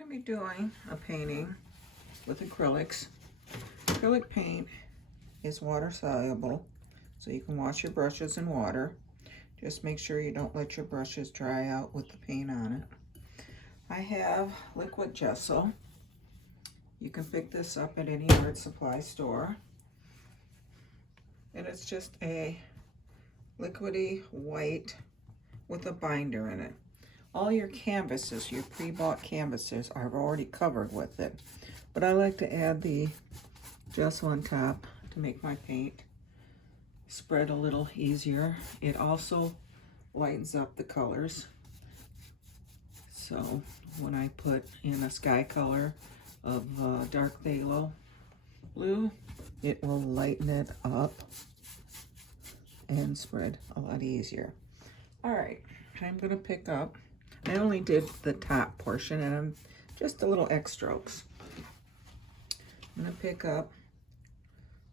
going to be doing a painting with acrylics. Acrylic paint is water soluble, so you can wash your brushes in water. Just make sure you don't let your brushes dry out with the paint on it. I have liquid gesso. You can pick this up at any art supply store. And it's just a liquidy white with a binder in it. All your canvases, your pre-bought canvases, are already covered with it. But I like to add the gesso on top to make my paint spread a little easier. It also lightens up the colors. So when I put in a sky color of dark phthalo blue, it will lighten it up and spread a lot easier. All right, I'm gonna pick up, I only did the top portion and I'm just a little X strokes. I'm gonna pick up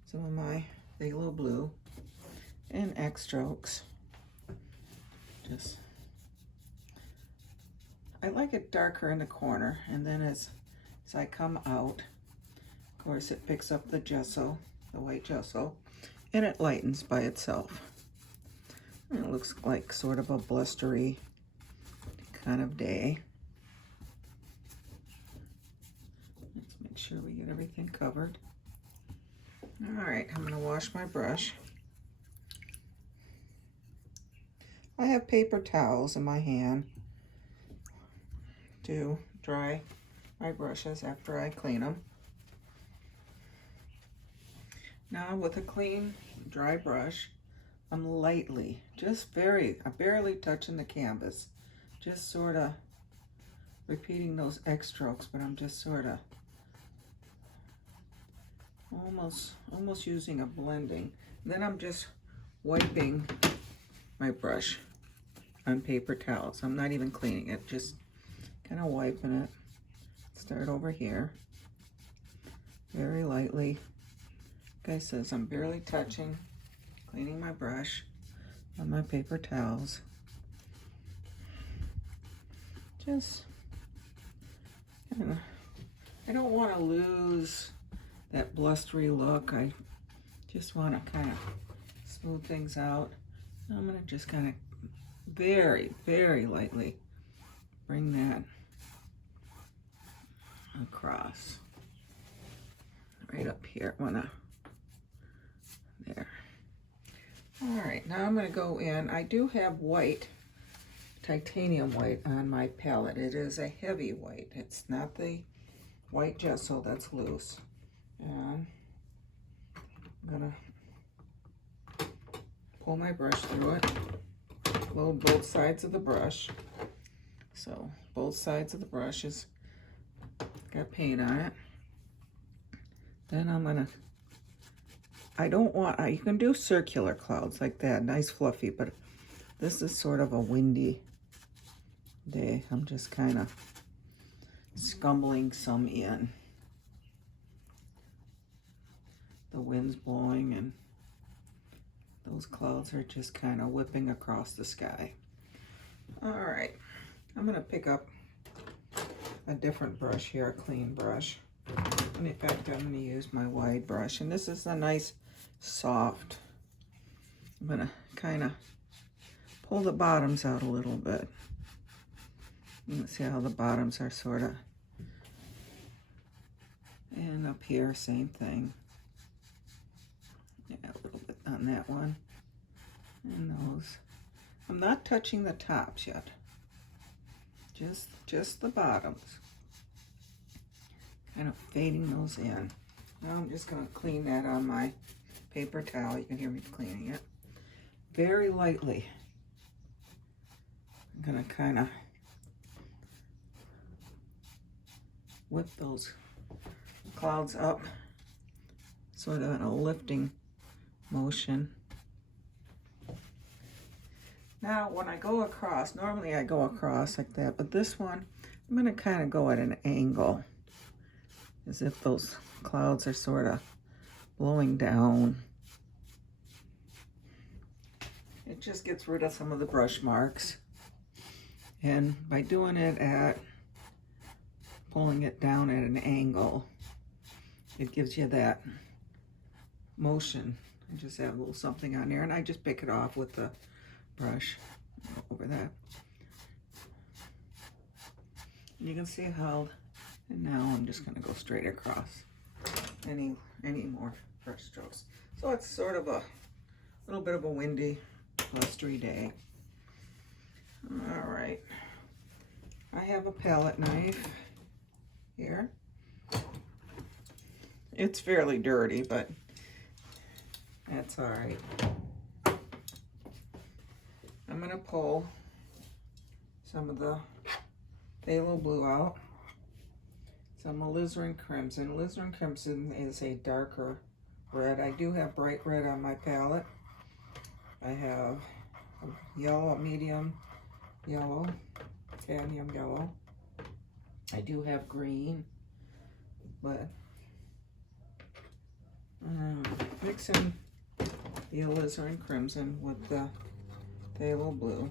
some of my phthalo blue and X strokes. I like it darker in the corner, and then as I come out, of course it picks up the gesso, the white gesso, and it lightens by itself. And it looks like sort of a blustery kind of day. Let's make sure we get everything covered. All right, I'm gonna wash my brush. I have paper towels in my hand to dry my brushes after I clean them. Now with a clean, dry brush, I'm lightly, I'm barely touching the canvas. Just sort of repeating those X strokes, but I'm just sort of almost using a blending. Then I'm just wiping my brush on paper towels. I'm not even cleaning it, just kind of wiping it. Start over here, very lightly. Like I says, I'm barely touching, cleaning my brush on my paper towels. Just, I don't want to lose that blustery look. I just want to kind of smooth things out. I'm going to just kind of very, very lightly bring that across. Right up here, there. All right, now I'm going to go in. I do have white, titanium white on my palette. It is a heavy white. It's not the white gesso that's loose. And I'm going to pull my brush through it. Load both sides of the brush. So both sides of the brush is got paint on it. Then I'm gonna, you can do circular clouds like that, nice fluffy, but this is sort of a windy day. I'm just kind of scumbling some in. The wind's blowing and those clouds are just kind of whipping across the sky. All right, I'm gonna pick up a different brush here, a clean brush. And in fact, I'm gonna use my wide brush. And this is a nice, soft. I'm gonna kind of pull the bottoms out a little bit. You can see how the bottoms are sort of. And up here, same thing. Yeah, a little bit on that one. And those. I'm not touching the tops yet. Just the bottoms. Kind of fading those in. Now I'm just going to clean that on my paper towel. You can hear me cleaning it. Very lightly. I'm going to kind of whip those clouds up, sort of in a lifting motion. Now when I go across, normally I go across like that, but this one, I'm going to kind of go at an angle, as if those clouds are sort of blowing down. It just gets rid of some of the brush marks. And by doing it at pulling it down at an angle. It gives you that motion. I just have a little something on there, and I just pick it off with the brush over that. And you can see how, and now I'm just going to go straight across. Any more brush strokes. So it's sort of a little bit of a windy, blustery day. All right. I have a palette knife here. It's fairly dirty, but that's all right. I'm going to pull some of the phthalo blue out. Some alizarin crimson. Alizarin crimson is a darker red. I do have bright red on my palette. I have a yellow, a medium yellow, cadmium yellow. I do have green, but mixing the alizarin crimson with the phthalo blue.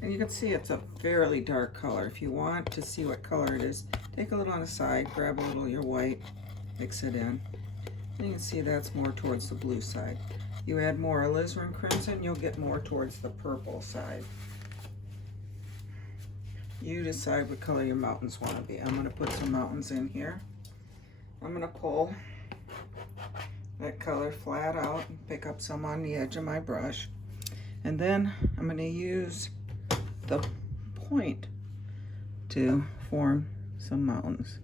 And you can see it's a fairly dark color. If you want to see what color it is, take a little on the side, grab a little of your white, mix it in. And you can see that's more towards the blue side. You add more alizarin crimson, you'll get more towards the purple side. You decide what color your mountains want to be. I'm going to put some mountains in here. I'm going to pull that color flat out and pick up some on the edge of my brush. And then I'm going to use the point to form some mountains.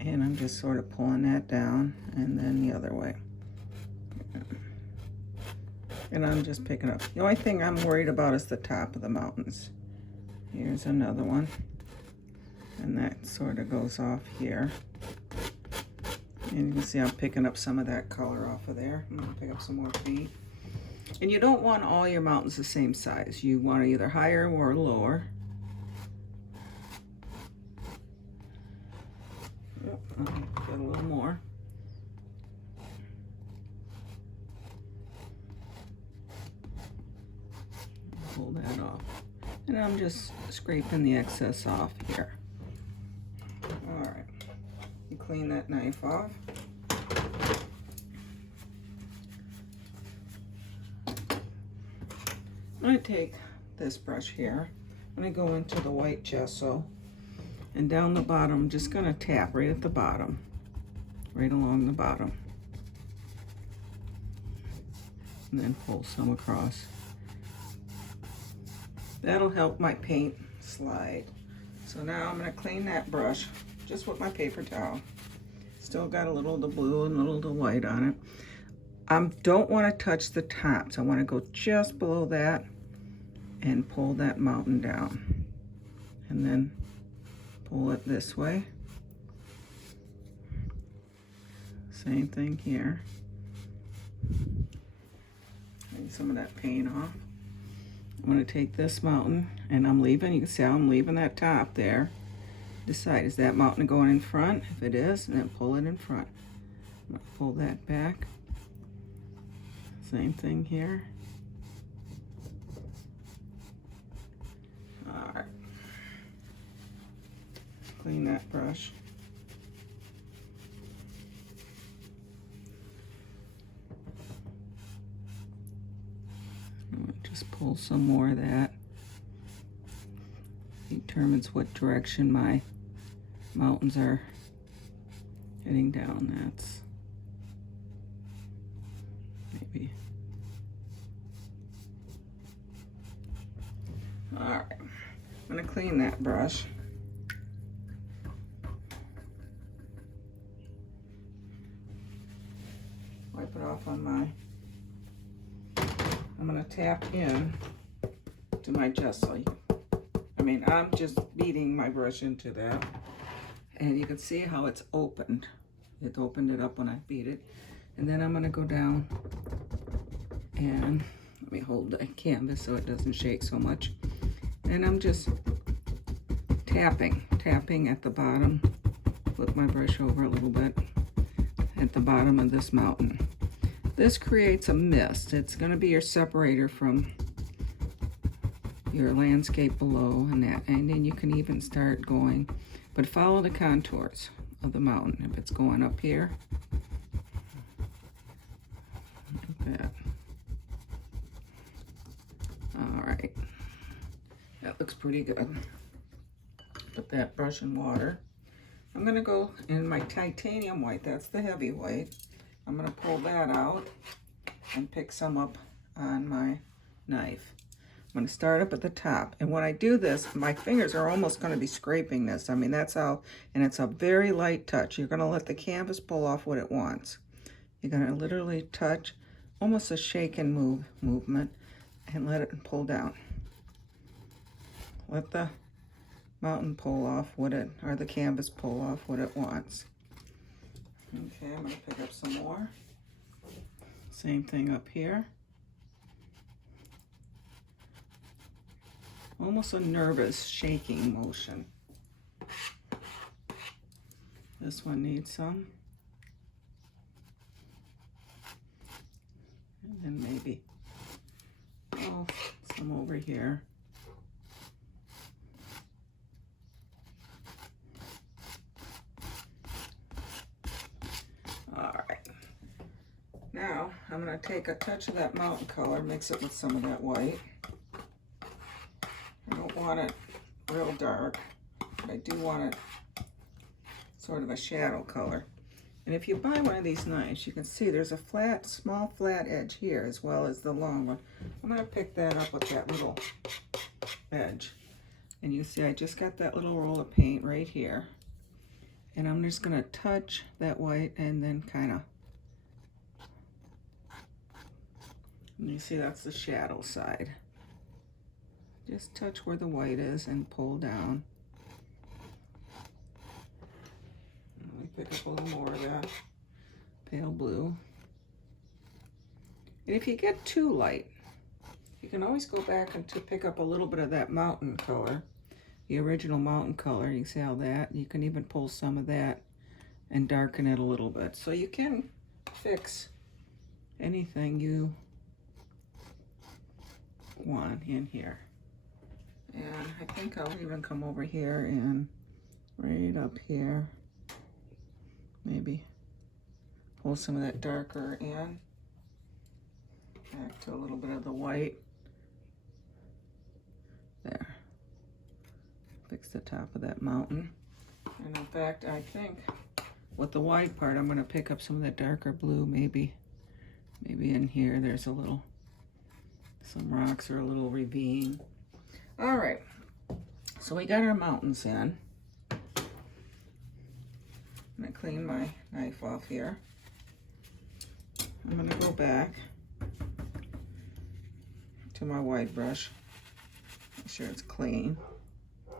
And I'm just sort of pulling that down and then the other way. And I'm just picking up. The only thing I'm worried about is the top of the mountains. Here's another one. And that sort of goes off here. And you can see I'm picking up some of that color off of there. I'm going to pick up some more feet. And you don't want all your mountains the same size. You want either higher or lower. Yep, I'll get a little more. Pull that off. And I'm just scraping the excess off here. All right. You clean that knife off. I'm going to take this brush here. I'm going to go into the white gesso. And down the bottom, I'm just going to tap right at the bottom. Right along the bottom. And then pull some across. That'll help my paint slide. So now I'm going to clean that brush just with my paper towel. Still got a little of the blue and a little of the white on it. I don't want to touch the tops. I want to go just below that and pull that mountain down. And then pull it this way. Same thing here. Get some of that paint off. I'm going to take this mountain and I'm leaving, you can see how I'm leaving that top there. Decide, is that mountain going in front? If it is, then pull it in front. I'm going to pull that back. Same thing here. All right. Clean that brush. Just pull some more of that. Determines what direction my mountains are heading down. That's maybe. All right, I'm gonna clean that brush. Wipe it off on my. I'm going to tap in to my gesso. I'm just beating my brush into that. And you can see how it's opened. It opened it up when I beat it. And then I'm going to go down and let me hold the canvas so it doesn't shake so much. And I'm just tapping at the bottom. Flip my brush over a little bit at the bottom of this mountain. This creates a mist. It's going to be your separator from your landscape below and that. And then you can even start going. but follow the contours of the mountain. If it's going up here, like that. All right, that looks pretty good. Put that brush in water. I'm gonna go in my titanium white, that's the heavy white. I'm gonna pull that out and pick some up on my knife. I'm gonna start up at the top. And when I do this, my fingers are almost gonna be scraping this. I mean, that's how, and it's a very light touch. You're gonna let the canvas pull off what it wants. You're gonna literally touch, almost a shake and movement, and let it pull down. Let the mountain pull off what it, or the canvas pull off what it wants. Okay, I'm gonna pick up some more. Same thing up here. Almost a nervous shaking motion. This one needs some. And then maybe, oh, some over here. All right. Now, I'm going to take a touch of that mountain color, mix it with some of that white. I don't want it real dark, but I do want it sort of a shadow color. And if you buy one of these knives, you can see there's a flat, small flat edge here as well as the long one. I'm going to pick that up with that little edge. And you see I just got that little roll of paint right here. And I'm just going to touch that white and then kind of, and you see that's the shadow side. Just touch where the white is and pull down. Let me pick up a little more of that pale blue. And if you get too light, you can always go back and to pick up a little bit of that mountain color, the original mountain color. You see how that, you can even pull some of that and darken it a little bit. So you can fix anything you want in here. And I think I'll even come over here and right up here, maybe pull some of that darker in, back to a little bit of the white. There. Fix the top of that mountain. And in fact, I think with the white part, I'm going to pick up some of that darker blue, maybe in here, there's a little, some rocks or a little ravine. All right, so we got our mountains in. I'm gonna clean my knife off here. I'm gonna go back to my white brush, make sure it's clean,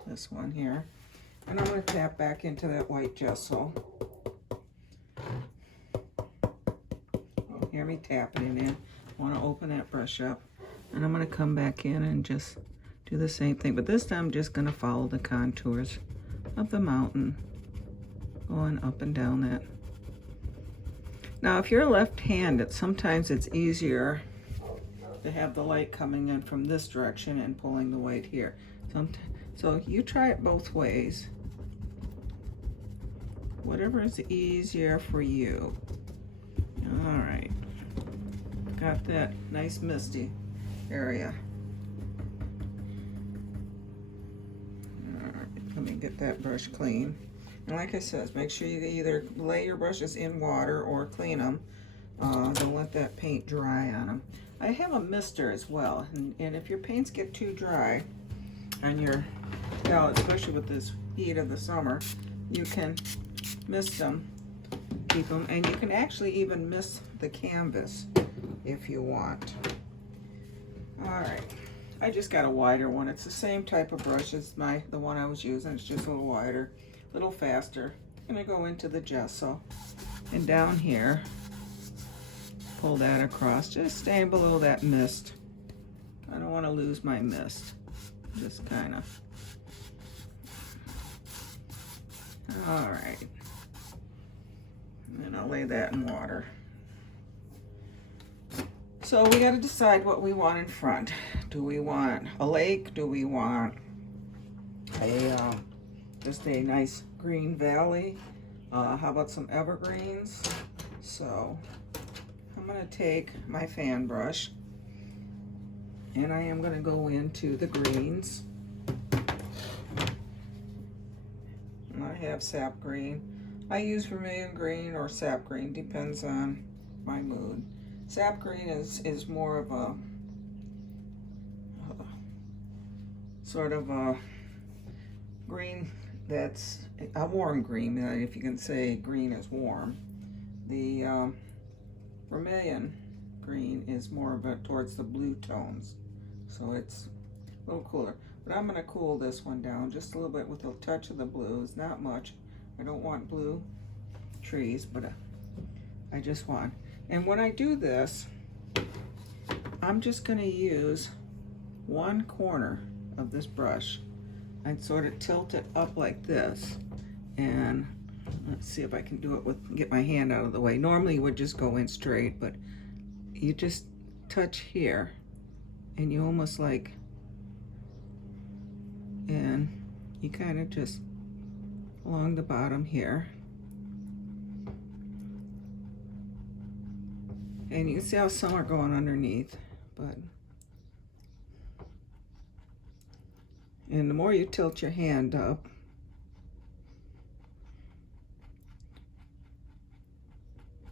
this one here. And I'm gonna tap back into that white gesso. You'll hear me tapping it in. I wanna open that brush up. And I'm gonna come back in and just do the same thing, but this time I'm just gonna follow the contours of the mountain, going up and down that. Now, if you're left-handed, sometimes it's easier to have the light coming in from this direction and pulling the white here. So you try it both ways. Whatever is easier for you. All right, got that nice misty area. Let me get that brush clean. And like I said, make sure you either lay your brushes in water or clean them. Don't let that paint dry on them. I have a mister as well. And if your paints get too dry on your palette, especially with this heat of the summer, you can mist them, keep them, and you can actually even mist the canvas if you want. All right. I just got a wider one. It's the same type of brush as the one I was using. It's just a little wider, a little faster. I'm gonna go into the gesso and down here, pull that across, just staying below that mist. I don't want to lose my mist. Just kind of. All right. And I'll lay that in water. So we got to decide what we want in front. Do we want a lake? Do we want a just a nice Green Valley. How about some evergreens? So I'm going to take my fan brush and I am going to go into the greens. And I have sap green. I use vermilion green or sap green, depends on my mood. Sap green is more of a sort of a green that's a warm green, if you can say green is warm. The vermilion green is more of a towards the blue tones, so it's a little cooler. But I'm going to cool this one down just a little bit with a touch of the blues, not much. I don't want blue trees, but I just want. And when I do this, I'm just going to use one corner of this brush and sort of tilt it up like this. And let's see if I can do it with, get my hand out of the way. Normally you would just go in straight, but you just touch here and you almost like, and you kind of just along the bottom here. And you can see how some are going underneath, but and the more you tilt your hand up,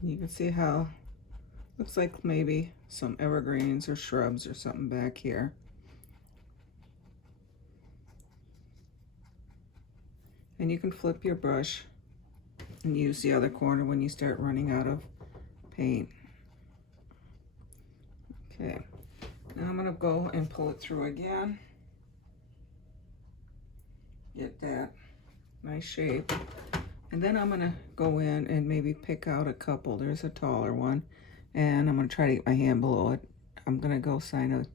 you can see how looks like maybe some evergreens or shrubs or something back here. And you can flip your brush and use the other corner when you start running out of paint. Okay, now I'm gonna go and pull it through again. Get that nice shape. And then I'm gonna go in and maybe pick out a couple. There's a taller one. And I'm gonna try to get my hand below it. I'm gonna go sign it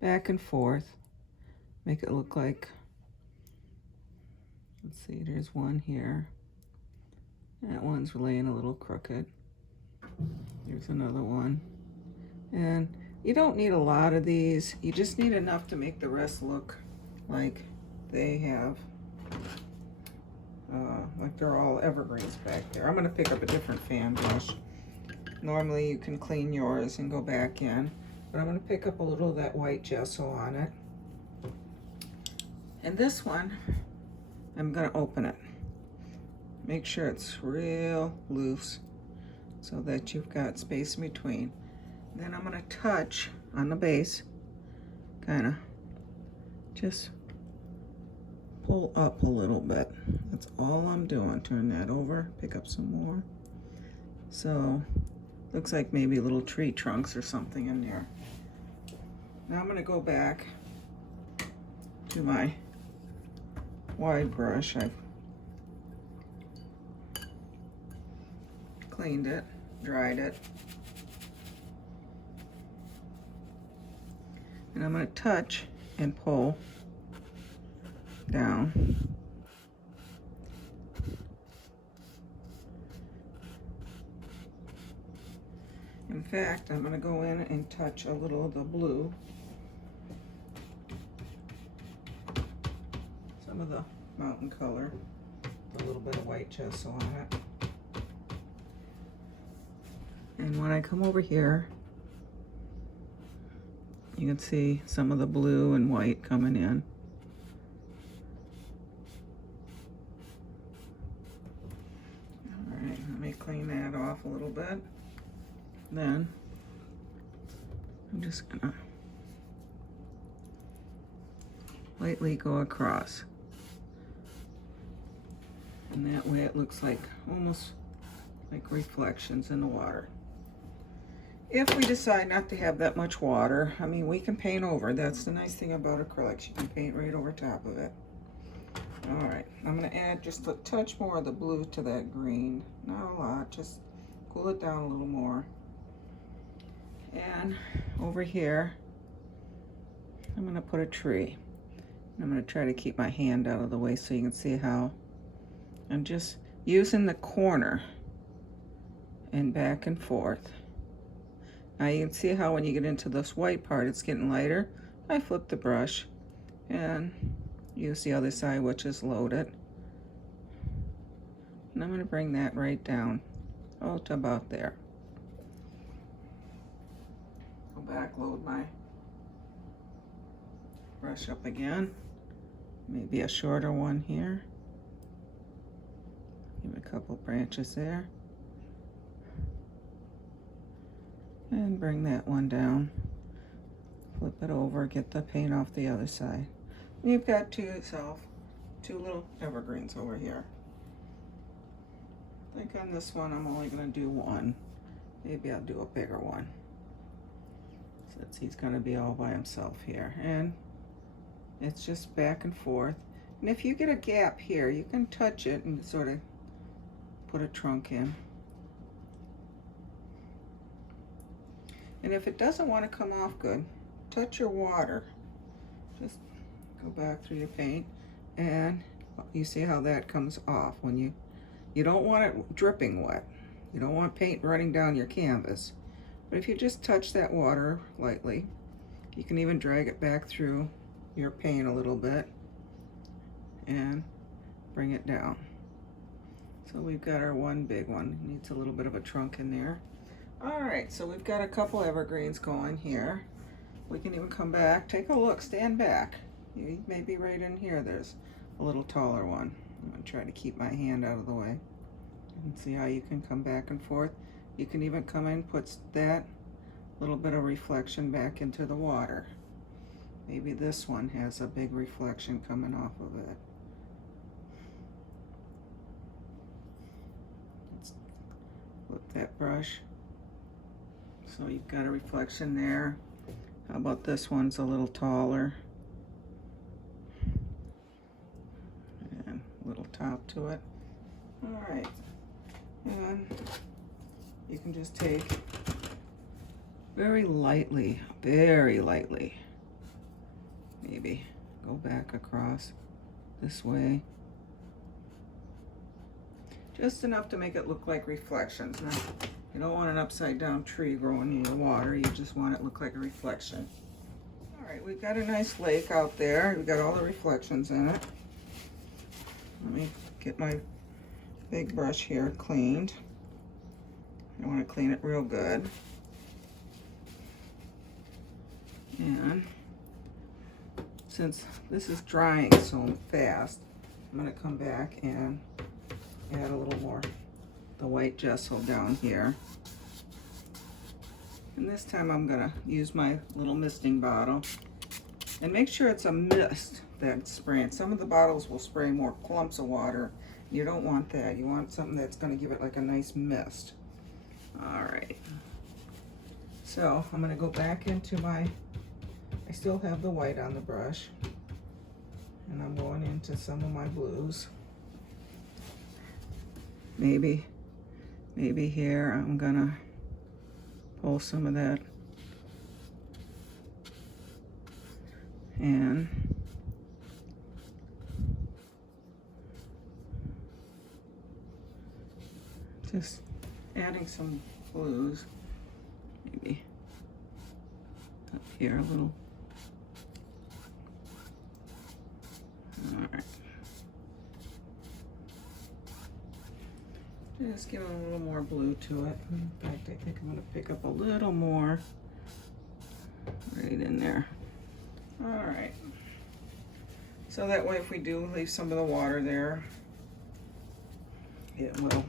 back and forth. Make it look like, let's see, there's one here. That one's laying a little crooked. There's another one. And you don't need a lot of these. You just need enough to make the rest look like they have, like they're all evergreens back there. I'm gonna pick up a different fan brush. Normally you can clean yours and go back in, but I'm gonna pick up a little of that white gesso on it. And this one, I'm gonna open it. Make sure it's real loose so that you've got space in between. Then I'm gonna touch on the base, kind of just pull up a little bit. That's all I'm doing. Turn that over, pick up some more. So, looks like maybe little tree trunks or something in there. Now I'm gonna go back to my wide brush. I've cleaned it, dried it. And I'm going to touch and pull down. In fact, I'm going to go in and touch a little of the blue. Some of the mountain color. A little bit of white gesso on it. And when I come over here, you can see some of the blue and white coming in. All right, let me clean that off a little bit. Then I'm just gonna lightly go across. And that way it looks like almost like reflections in the water. If we decide not to have that much water, I mean, we can paint over. That's the nice thing about acrylics. You can paint right over top of it. All right, I'm gonna add just a touch more of the blue to that green. Not a lot, just cool it down a little more. And over here, I'm gonna put a tree. I'm gonna try to keep my hand out of the way so you can see how I'm just using the corner and back and forth. Now you can see how when you get into this white part, it's getting lighter. I flip the brush and use the other side, which is loaded. And I'm going to bring that right down, oh, to about there. Go back, load my brush up again. Maybe a shorter one here. Give it a couple branches there. And bring that one down. Flip it over, get the paint off the other side. And you've got two little evergreens over here. I think on this one I'm only going to do one. Maybe I'll do a bigger one, since he's going to be all by himself here. And it's just back and forth. And if you get a gap here, you can touch it and sort of put a trunk in. And if it doesn't want to come off good, touch your water. Just go back through your paint, and you see how that comes off. When you don't want it dripping wet. You don't want paint running down your canvas. But if you just touch that water lightly, you can even drag it back through your paint a little bit and bring it down. So we've got our one big one. Needs a little bit of a trunk in there. All right, so we've got a couple evergreens going here. We can even come back, take a look, stand back. You may be right in here. There's a little taller one. I'm gonna try to keep my hand out of the way. And see how you can come back and forth. You can even come in, put that little bit of reflection back into the water. Maybe this one has a big reflection coming off of it. Let's flip that brush. So you've got a reflection there. How about this one's a little taller? And a little top to it. All right. And you can just take very lightly, maybe go back across this way. Just enough to make it look like reflections. Now, you don't want an upside down tree growing in your water. You just want it to look like a reflection. All right, we've got a nice lake out there. We've got all the reflections in it. Let me get my big brush here cleaned. I want to clean it real good. And since this is drying so fast, I'm going to come back and add a little more the white gesso down here. And this time I'm going to use my little misting bottle. And make sure it's a mist that's spraying. Some of the bottles will spray more clumps of water. You don't want that. You want something that's going to give it like a nice mist. All right. So I'm going to go back into I still have the white on the brush. And I'm going into some of my blues. Maybe here I'm going to pull some of that. And just adding some blues, maybe up here a little. All right. Just give it a little more blue to it. In fact, I think I'm going to pick up a little more right in there. All right. So that way, if we do leave some of the water there, it will.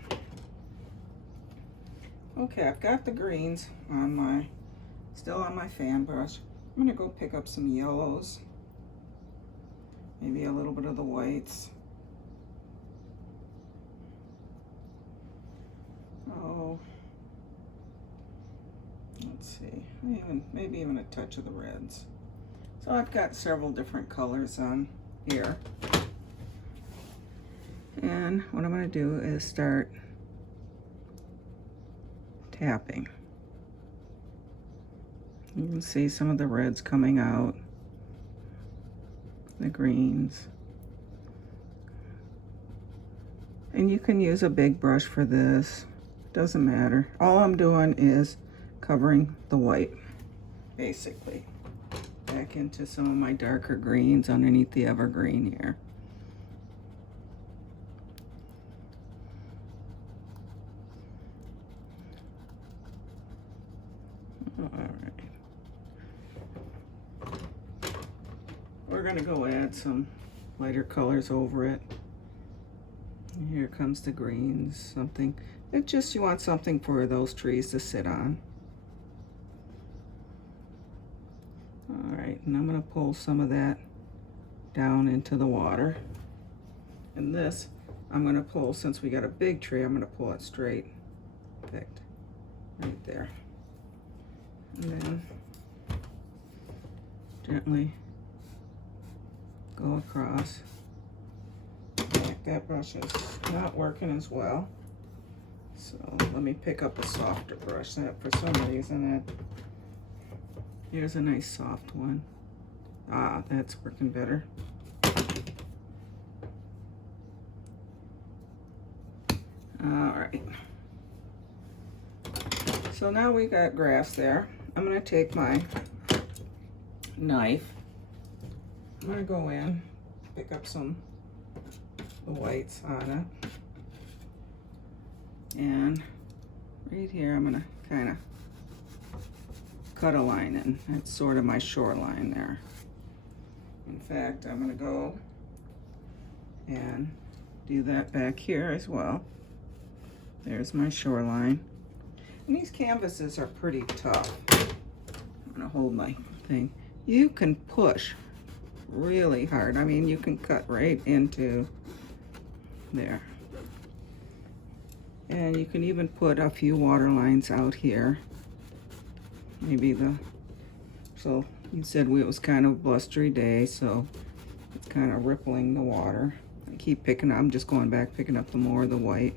Okay, I've got the greens on still on my fan brush. I'm going to go pick up some yellows, maybe a little bit of the whites. Oh, let's see, maybe even a touch of the reds. So I've got several different colors on here. And what I'm going to do is start tapping. You can see some of the reds coming out, the greens. And you can use a big brush for this. Doesn't matter. All I'm doing is covering the white, basically. Back into some of my darker greens underneath the evergreen here. we're gonna go add some lighter colors over it. And here comes the greens, something. It's just you want something for those trees to sit on. All right, and I'm gonna pull some of that down into the water. And this, I'm gonna pull, since we got a big tree, I'm gonna pull it straight, picked, right there. And then gently go across. That brush is not working as well. So let me pick up a softer brush. That for some reason, here's a nice soft one. Ah, that's working better. All right. So now we got grass there. I'm gonna take my knife. I'm gonna go in, pick up some the whites on it. And right here, I'm gonna kind of cut a line in. That's sort of my shoreline there. In fact, I'm gonna go and do that back here as well. There's my shoreline. And these canvases are pretty tough. I'm gonna hold my thing. You can push really hard. I mean, you can cut right into there. And you can even put a few water lines out here. Maybe so you said it was kind of a blustery day, so it's kind of rippling the water. I keep picking up, I'm just going back, picking up the more of the white.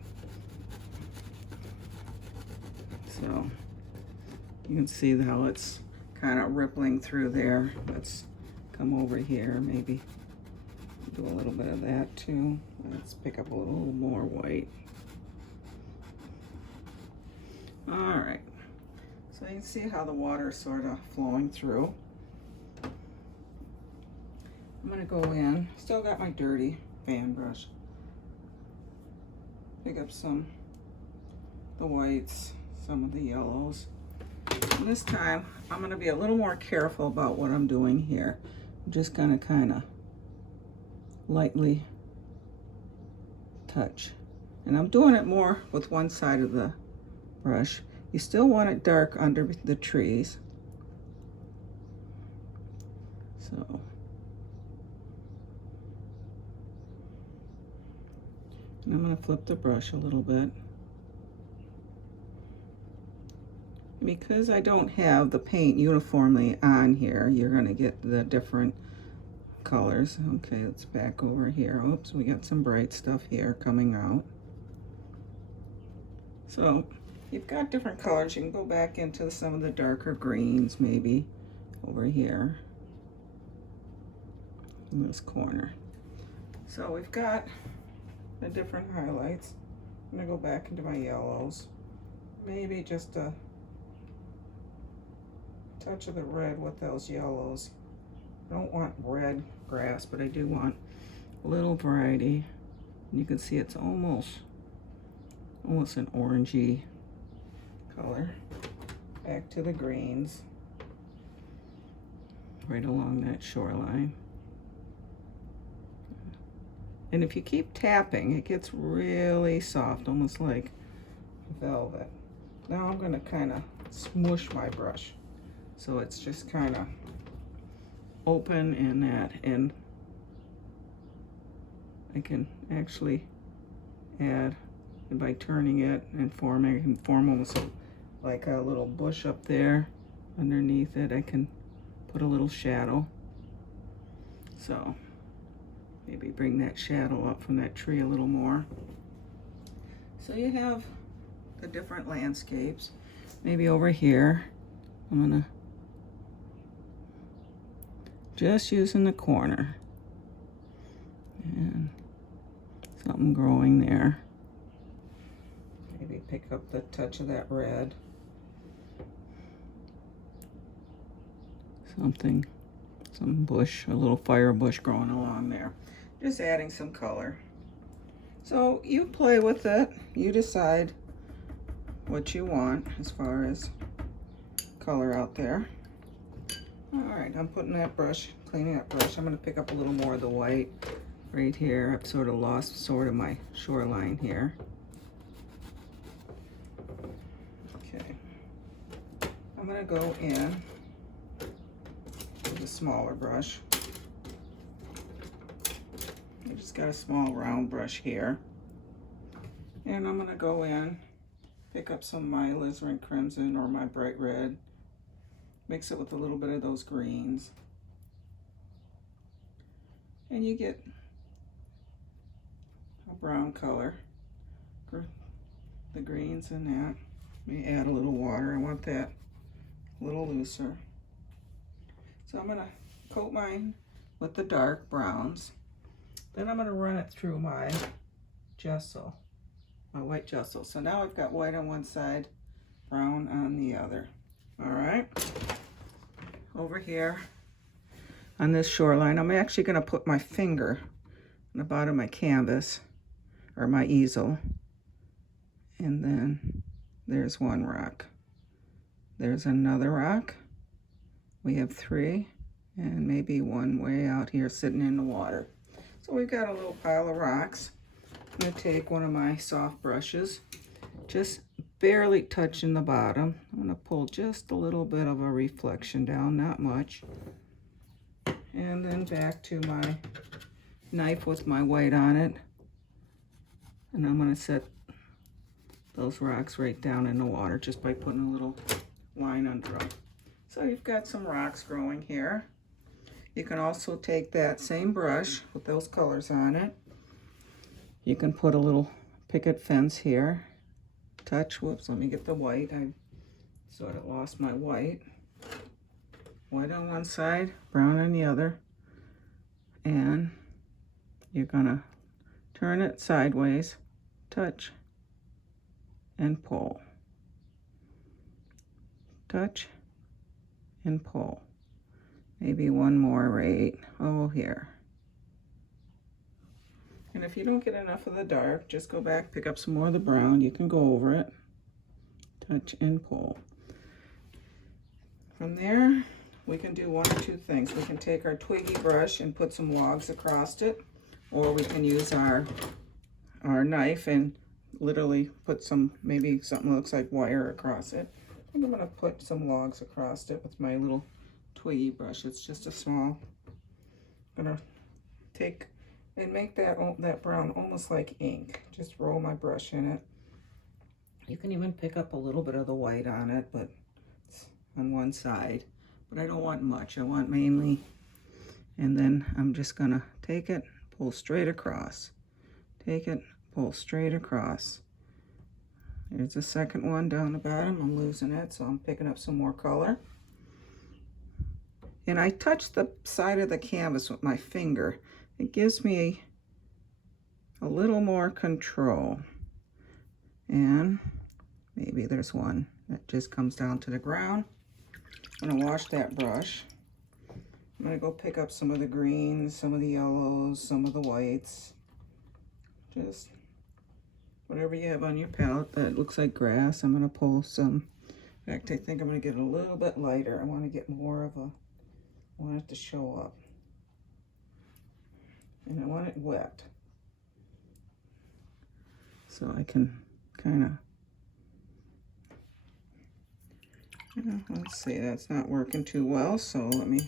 So you can see how it's kind of rippling through there. Let's come over here, maybe do a little bit of that too. Let's pick up a little more white. All right, so you can see how the water is sort of flowing through. I'm gonna go in, still got my dirty fan brush. Pick up some the whites, some of the yellows. And this time, I'm gonna be a little more careful about what I'm doing here. I'm just gonna kind of lightly touch. And I'm doing it more with one side of the brush. You still want it dark under the trees. So. And I'm gonna flip the brush a little bit. Because I don't have the paint uniformly on here, you're gonna get the different colors. Okay, let's back over here. Oops, we got some bright stuff here coming out. So you've got different colors. You can go back into some of the darker greens, maybe over here in this corner. So we've got the different highlights. I'm gonna go back into my yellows. Maybe just a touch of the red with those yellows. I don't want red grass, but I do want a little variety. And you can see it's almost an orangey color. Back to the greens, right along that shoreline. And if you keep tapping, it gets really soft, almost like velvet. Now I'm gonna kind of smoosh my brush, so it's just kind of open in that, and I can actually add, and by turning it and forming, I can form almost like a little bush up there. Underneath it, I can put a little shadow. So maybe bring that shadow up from that tree a little more. So you have the different landscapes. Maybe over here, I'm gonna just using the corner and something growing there. Maybe pick up the touch of that red. Some bush, a little fire bush growing along there. Just adding some color. So you play with it. You decide what you want as far as color out there. All right, I'm putting that brush cleaning up brush, I'm going to pick up a little more of the white right here. I've sort of lost my shoreline here. Okay. I'm going to go in with a smaller brush. I just got a small round brush here. And I'm going to go in, pick up some of my alizarin crimson or my bright red, mix it with a little bit of those greens. And you get a brown color for the greens in that. Let me add a little water. I want that a little looser. So I'm going to coat mine with the dark browns. Then I'm going to run it through my gesso, my white gesso. So now I've got white on one side, brown on the other. All right. Over here on this shoreline, I'm actually going to put my finger on the bottom of my canvas or my easel. And then there's one rock. There's another rock. We have 3 and maybe one way out here sitting in the water. So we've got a little pile of rocks. I'm going to take one of my soft brushes, just barely touching the bottom. I'm going to pull just a little bit of a reflection down, not much. And then back to my knife with my white on it. And I'm going to set those rocks right down in the water just by putting a little line under them. So you've got some rocks growing here. You can also take that same brush with those colors on it. You can put a little picket fence here. Touch, whoops, let me get the white. I sort of lost my white. White on one side, brown on the other. And you're gonna turn it sideways, touch, and pull. Touch and pull. Maybe one more right, here. And if you don't get enough of the dark, just go back, pick up some more of the brown. You can go over it, touch and pull. From there, we can do one or two things. We can take our twiggy brush and put some logs across it, or we can use our knife and literally put some, maybe something that looks like wire across it. I think I'm gonna put some logs across it with my little twiggy brush. It's just a small. I'm gonna take and make that brown almost like ink. Just roll my brush in it. You can even pick up a little bit of the white on it, but it's on one side. But I don't want much. I want mainly, and then I'm just gonna take it, pull straight across. Take it, pull straight across. There's the second one down the bottom. I'm losing it, so I'm picking up some more color. And I touch the side of the canvas with my finger. It gives me a little more control. And maybe there's one that just comes down to the ground. I'm gonna wash that brush. I'm gonna go pick up some of the greens, some of the yellows, some of the whites. Just whatever you have on your palette that looks like grass. I'm gonna pull some. In fact, I think I'm gonna get a little bit lighter. I wanna get more of a, I want it to show up. And I want it wet. So I can kind of, let's see, that's not working too well, so let me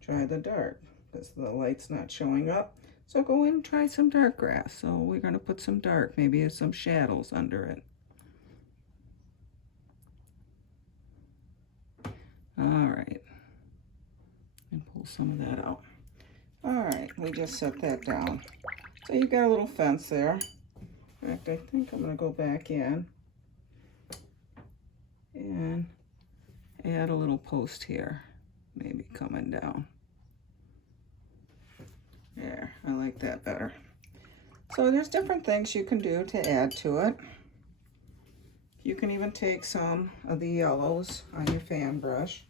try the dark, because the light's not showing up. So go in and try some dark grass. So we're going to put some dark, maybe some shadows under it. All right. And pull some of that out. All right, we just set that down. So you've got a little fence there. In fact, I think I'm going to go back in and add a little post here, maybe coming down. There, I like that better. So there's different things you can do to add to it. You can even take some of the yellows on your fan brush.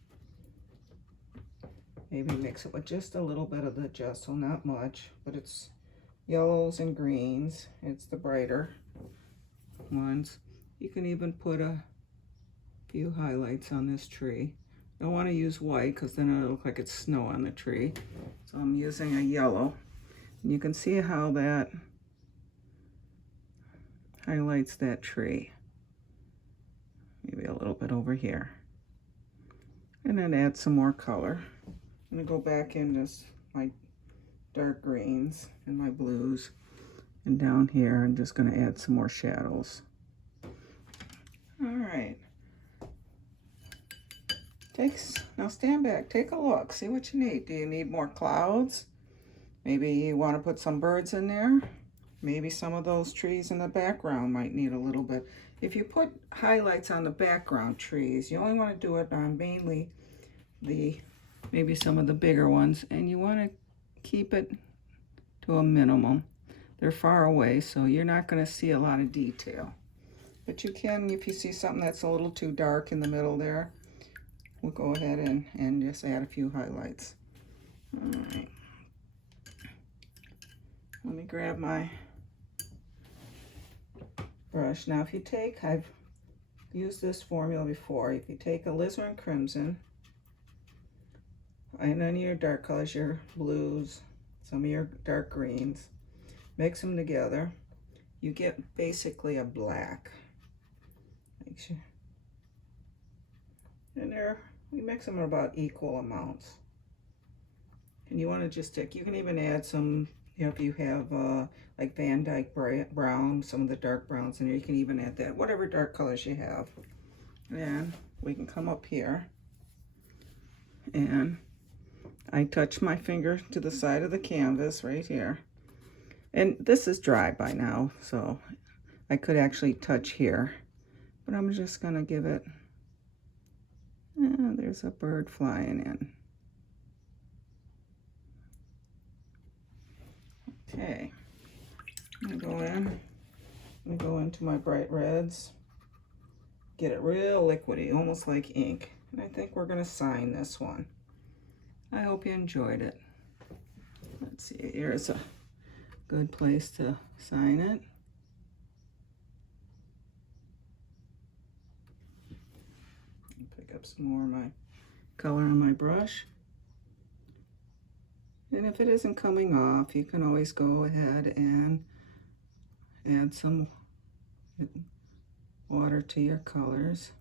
Maybe mix it with just a little bit of the gesso, not much, but it's yellows and greens. It's the brighter ones. You can even put a few highlights on this tree. Don't want to use white because then it'll look like it's snow on the tree. So I'm using a yellow. And you can see how that highlights that tree. Maybe a little bit over here. And then add some more color. I'm going to go back into my dark greens and my blues. And down here, I'm just going to add some more shadows. All right. Now stand back, take a look, see what you need. Do you need more clouds? Maybe you want to put some birds in there. Maybe some of those trees in the background might need a little bit. If you put highlights on the background trees, you only want to do it on mainly maybe some of the bigger ones, and you want to keep it to a minimum. They're far away, so you're not going to see a lot of detail. But you can, if you see something that's a little too dark in the middle there, we'll go ahead and just add a few highlights. All right. Let me grab my brush. Now if you take, I've used this formula before, if you take alizarin crimson, and any of your dark colors, your blues, some of your dark greens, mix them together, you get basically a black. Make sure. And we mix them in about equal amounts. And you want to just take, you can even add some, if you have like Van Dyke brown, some of the dark browns in there, you can even add that, whatever dark colors you have. And we can come up here, and I touch my finger to the side of the canvas right here. And this is dry by now, so I could actually touch here. But I'm just going to give it, there's a bird flying in. Okay, I'm going to go into my bright reds, get it real liquidy, almost like ink. And I think we're going to sign this one. I hope you enjoyed it. Let's see, here's a good place to sign it. Pick up some more of my color on my brush. And if it isn't coming off, you can always go ahead and add some water to your colors.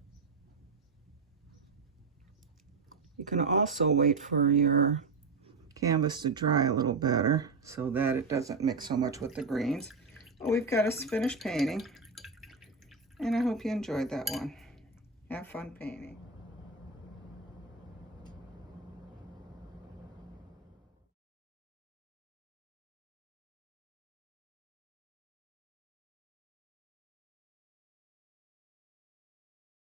You can also wait for your canvas to dry a little better so that it doesn't mix so much with the greens. Well, we've got a finished painting, and I hope you enjoyed that one. Have fun painting.